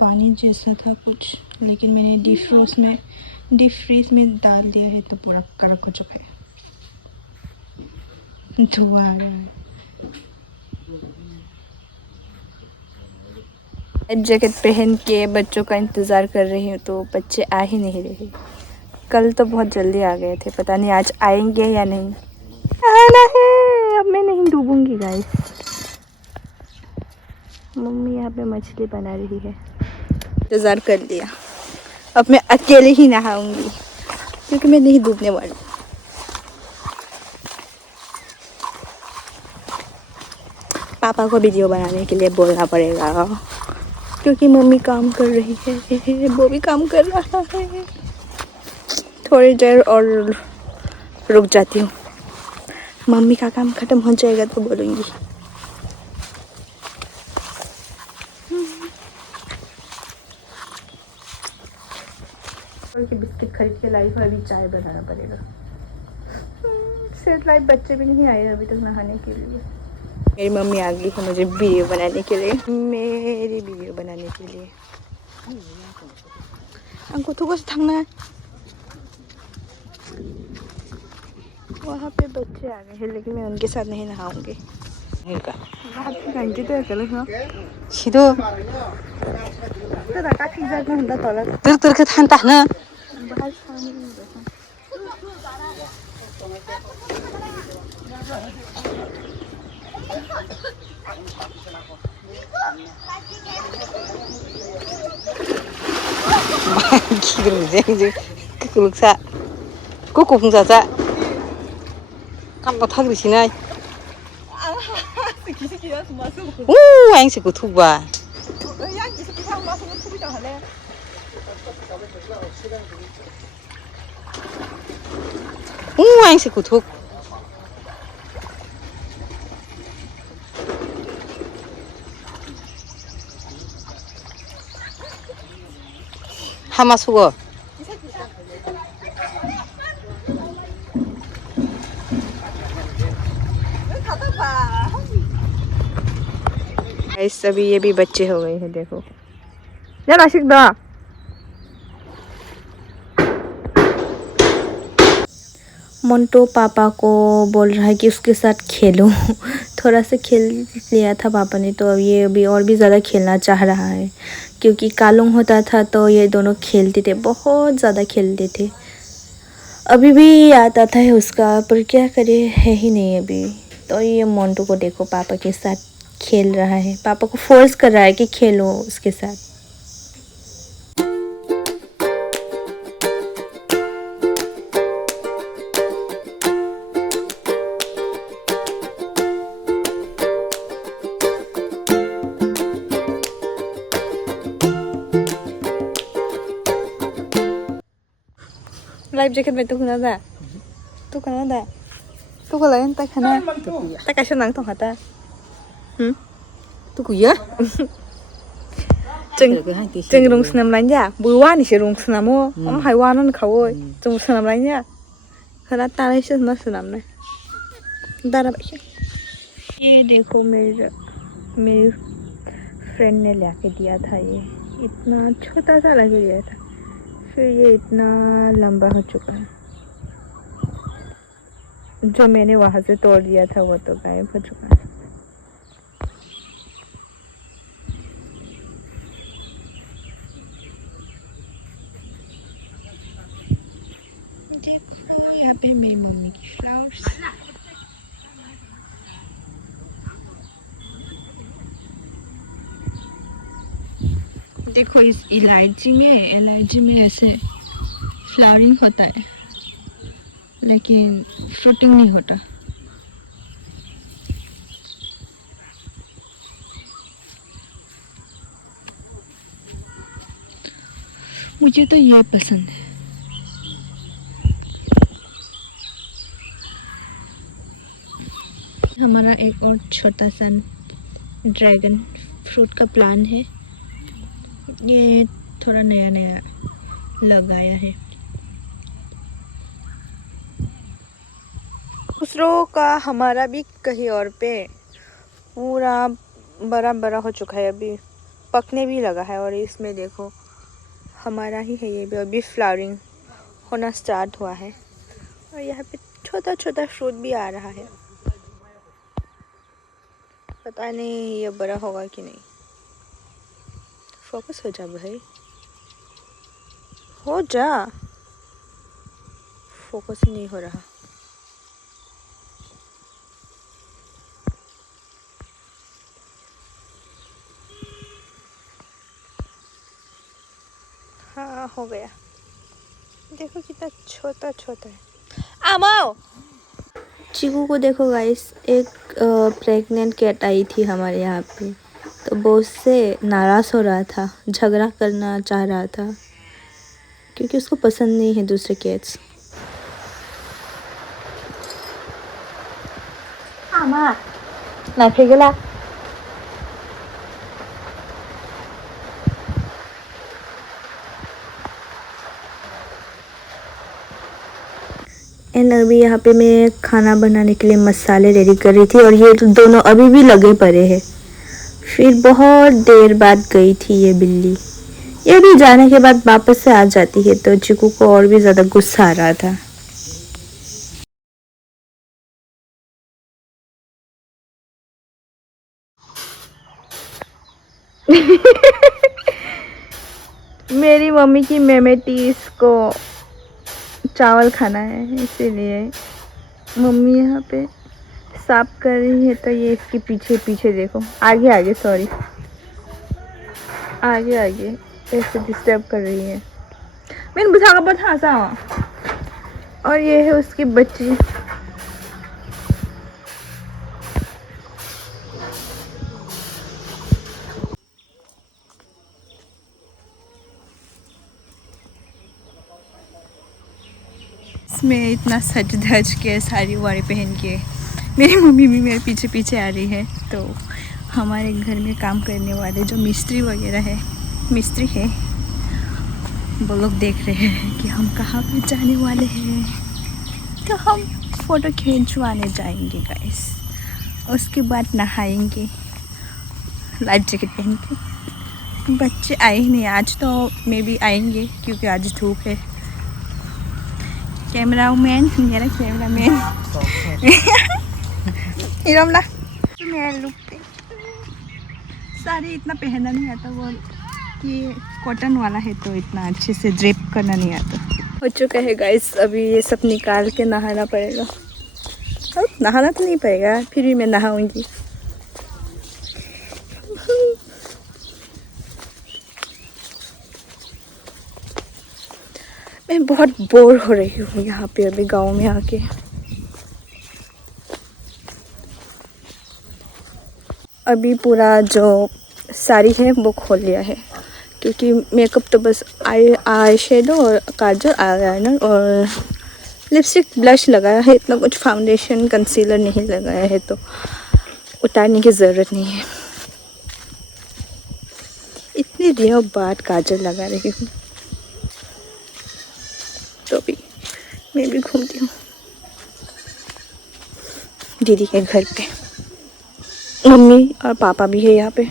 पानी जैसा था कुछ, लेकिन मैंने डीप फ्रीज में डाल दिया है तो पूरा कड़क हो चुका है। धुआं आ रहा है। जैकेट पहन के बच्चों का इंतज़ार कर रही हूँ तो बच्चे आ ही नहीं रहे। कल तो बहुत जल्दी आ गए थे, पता नहीं आज आएंगे या नहीं। आना है, अब मैं नहीं डूबूंगी गाइस। मम्मी यहाँ पे मछली बना रही है। इंतज़ार कर लिया, अब मैं अकेले ही नहाऊंगी क्योंकि मैं नहीं डूबने वाली। पापा को वीडियो बनाने के लिए बोलना पड़ेगा क्योंकि मम्मी काम कर रही है, वो भी काम कर रहा है। थोड़ी देर और रुक जाती हूँ, मम्मी का काम खत्म हो जाएगा तो बोलूँगी। कि बिस्किट खरीद के लाई हूँ, अभी चाय बनाना पड़ेगा। सेट लाइफ बच्चे भी नहीं आए अभी तक नहाने के लिए। मेरी मम्मी आ गई है मुझे वीडियो बनाने के लिए, मेरी वीडियो बनाने के लिए। हमको थोड़ा सा थकना है। वहाँ पे बच्चे आ गए हैं लेकिन मैं उनके साथ नहीं नहाऊंगी। anh sẽ thu bà anh sẽ thu 하마 수거 अभी ये भी बच्चे हो गए हैं, देखो यार आशिक दा। मोन्टो पापा को बोल रहा है कि उसके साथ खेलो। थोड़ा सा खेल लिया था पापा ने तो अब ये अभी और भी ज़्यादा खेलना चाह रहा है क्योंकि कालुंग होता था तो ये दोनों खेलते थे, बहुत ज़्यादा खेलते थे। अभी भी याद आता है उसका, पर क्या करे, है ही नहीं अभी। तो ये मोन्टो को देखो पापा के साथ खेल रहा है, पापा को फोर्स कर रहा है कि खेलो उसके साथ। लाइफ जैकेट में तो खुना था, तो करना था, तो को lấy tay khana, tay cái chân nắng thòng hả ta? Tôi cùi á. Chừng rung snem lánh nha, bùi hoa thì sẽ rung snem mua, ông hải hoa nó khẩu ơi, chừng snem lánh nha. Khana ta lấy chân nó snem này, ta đã vậy. ये देखो मेरी friend ने लाके दिया था, ये इतना छोटा सा लगे दिया था, फिर ये इतना लंबा हो चुका है। जो मैंने वहाँ से तोड़ दिया था वो तो गायब हो चुका है। देखो यहाँ पे मेरी मम्मी की फ्लावर्स। देखो इस इलायची में ऐसे फ्लावरिंग होता है लेकिन फ्रूटिंग नहीं होता। मुझे तो ये पसंद है। हमारा एक और छोटा सा ड्रैगन फ्रूट का प्लांट है, ये थोड़ा नया लगाया है। दूसरों का हमारा भी कहीं और पे पूरा बड़ा हो चुका है अभी। पकने भी लगा है। और इसमें देखो हमारा ही है ये भी, अभी फ्लावरिंग होना स्टार्ट हुआ है। और यहाँ पे छोटा छोटा फ्रूट भी आ रहा है। पता नहीं ये बड़ा होगा कि नहीं। फोकस हो जा भाई, हो जा। फोकस ही नहीं हो रहा। हाँ हो गया। देखो कितना छोटा छोटा है। आमाओ चीकू को देखो गाइस, एक प्रेग्नेंट कैट आई थी हमारे यहाँ पे, तो वो उससे नाराज़ हो रहा था, झगड़ा करना चाह रहा था क्योंकि उसको पसंद नहीं है दूसरे कैट्स। आमा ना फेंकला। एंड अभी यहाँ पे मैं खाना बनाने के लिए मसाले रेडी कर रही थी और ये दोनों अभी भी लगे पड़े हैं। फिर बहुत देर बाद गई थी ये बिल्ली। ये भी जाने के बाद वापस से आ जाती है, तो चिकू को और भी ज़्यादा गुस्सा आ रहा था। मेरी मम्मी की मेमेटीज को चावल खाना है, इसीलिए मम्मी यहाँ पे साफ कर रही है। तो ये इसके पीछे पीछे देखो, आगे आगे सॉरी, आगे आगे ऐसे डिस्टर्ब कर रही है। मैंने बुझा का बहुत हंसा। और ये है उसकी बच्ची। इसमें इतना सज धज के साड़ी वाड़ी पहन के मेरी मम्मी भी मेरे पीछे पीछे आ रही है। तो हमारे घर में काम करने वाले जो मिस्त्री वगैरह है, मिस्त्री है, वो लोग देख रहे हैं कि हम कहाँ पे जाने वाले हैं। तो हम फ़ोटो खिंचवाने जाएंगे गाइस। उसके बाद नहाएंगे लाइफ जैकेट पहन के। बच्चे आए ही नहीं आज, तो मे भी आएंगे क्योंकि आज धूप है। कैमरामैन, मेरा कैमरामैन हिरमला मेरा लुक पे। साड़ी इतना पहनना नहीं आता, वो ये कॉटन वाला है तो इतना अच्छे से ड्रेप करना नहीं आता। हो चुका है गाइस, अभी ये सब निकाल के नहाना पड़ेगा। अब नहाना तो नहीं पड़ेगा, फिर भी मैं नहाऊंगी। मैं बहुत बोर हो रही हूँ यहाँ पे अभी गांव में आके। अभी पूरा जो साड़ी है वो खोल लिया है क्योंकि मेकअप तो बस आई शेडो और काजल, आईलाइनर और लिपस्टिक, ब्लश लगाया है। इतना कुछ फाउंडेशन कंसीलर नहीं लगाया है, तो उतारने की ज़रूरत नहीं है। इतने दिनों बाद काजल लगा रही हूँ, तो भी मैं भी घूमती हूँ दीदी के घर पे। मम्मी और पापा भी है यहाँ पे।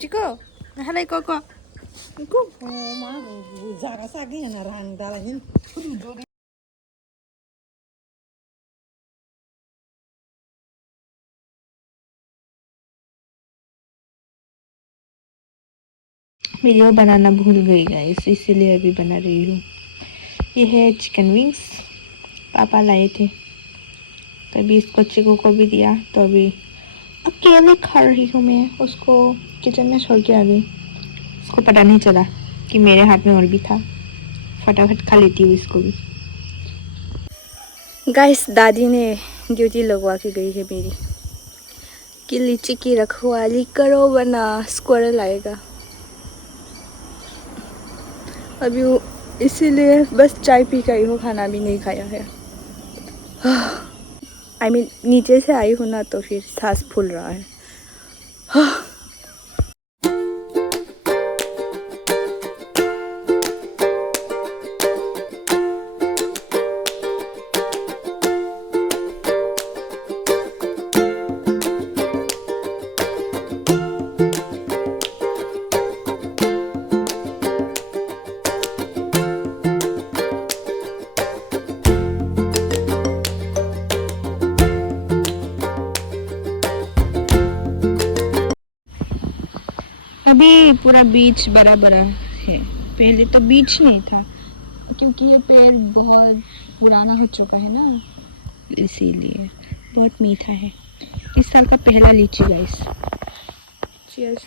चिको नहालाई को जागा सागी ना रंग डाला hin वीडियो बनाना भूल गई गाइस, इसीलिए अभी बना रही हूँ। ये है चिकन विंग्स, पापा लाए थे, तभी इसको चिकू को भी दिया। तो अभी अकेले खा रही हूँ मैं, उसको किचन में छोड़ के आ गई। उसको पता नहीं चला कि मेरे हाथ में और भी था। फटाफट खा लेती हूँ इसको भी। गाइस दादी ने ड्यूटी लगवा के गई है मेरी कि लीची की रखवाली करो वरना स्क्वारल आएगा। अभी इसीलिए बस चाय पी के आई हूँ, खाना भी नहीं खाया है। आई मीन नीचे से आई हूँ ना, तो फिर सांस फूल रहा है। अभी पूरा बीच बड़ा बड़ा है, पहले तो बीच नहीं था क्योंकि ये पेड़ बहुत पुराना हो चुका है ना, इसीलिए। बहुत मीठा है, इस साल का पहला लीची गाइस। चीयर्स।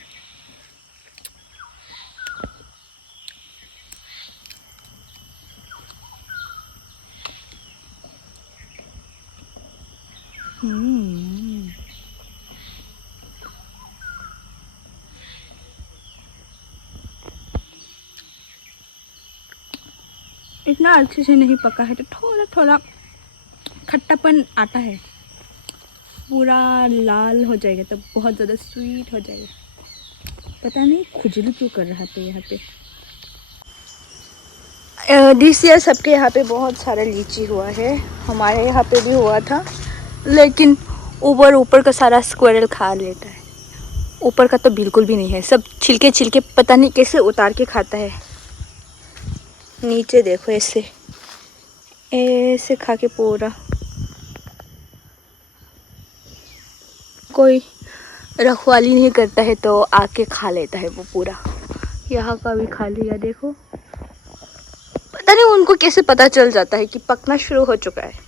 इतना अच्छे से नहीं पका है तो थोड़ा थोड़ा खट्टापन आता है, पूरा लाल हो जाएगा तो बहुत ज़्यादा स्वीट हो जाएगा। पता नहीं खुजली क्यों कर रहा था यहाँ पे। दिस ईयर सबके यहाँ पे बहुत सारा लीची हुआ है, हमारे यहाँ पे भी हुआ था, लेकिन ऊपर का सारा स्क्वायरल खा लेता है, ऊपर का तो बिल्कुल भी नहीं है, सब छिलके छिलके पता नहीं कैसे उतार के खाता है। नीचे देखो ऐसे ऐसे खा के पूरा, कोई रखवाली नहीं करता है तो आके खा लेता है वो पूरा। यहाँ का भी खा लिया, देखो पता नहीं उनको कैसे पता चल जाता है कि पकना शुरू हो चुका है।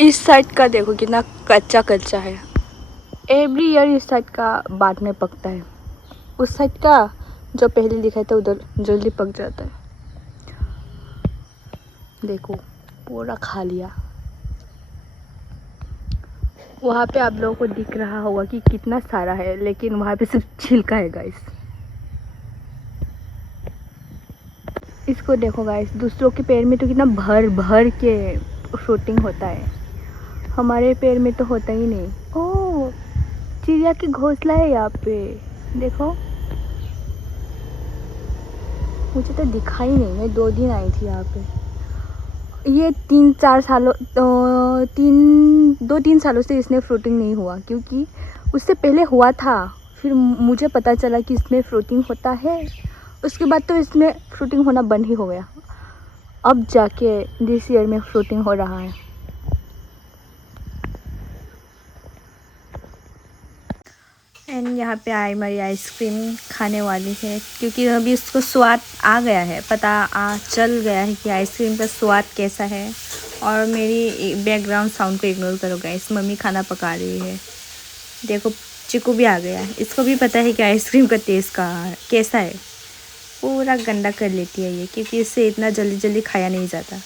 इस साइड का देखो कितना कच्चा कच्चा है, एवरी ईयर इस साइड का बाद में पकता है, उस साइड का जो पहले दिखा था उधर जल्दी पक जाता है। देखो पूरा खा लिया। वहाँ पे आप लोगों को दिख रहा होगा कि कितना सारा है, लेकिन वहाँ पे सिर्फ छिलका है गाइस। इसको देखो गाइस, दूसरों के पेड़ में तो कितना भर भर के फ्रूटिंग होता है, हमारे पेड़ में तो होता ही नहीं। ओह, चिड़िया की घोंसला है यहाँ पे, देखो मुझे तो दिखाई नहीं, मैं 2 दिन आई थी यहाँ पे। ये 3-4 सालों 2-3 सालों से इसमें फ्रूटिंग नहीं हुआ, क्योंकि उससे पहले हुआ था, फिर मुझे पता चला कि इसमें फ्रूटिंग होता है, उसके बाद तो इसमें फ्रूटिंग होना बंद ही हो गया। अब जाके दिस ईयर में फ्रूटिंग हो रहा है। एंड यहाँ पे आई मेरी आइसक्रीम खाने वाली है, क्योंकि अभी उसको स्वाद आ गया है, पता चल गया है कि आइसक्रीम का स्वाद कैसा है। और मेरी बैकग्राउंड साउंड को इग्नोर करो गाइस, मम्मी खाना पका रही है। देखो चिकू भी आ गया है, इसको भी पता है कि आइसक्रीम का टेस्ट कैसा है। पूरा गंदा कर लेती है ये, क्योंकि इससे इतना जल्दी जल्दी खाया नहीं जाता।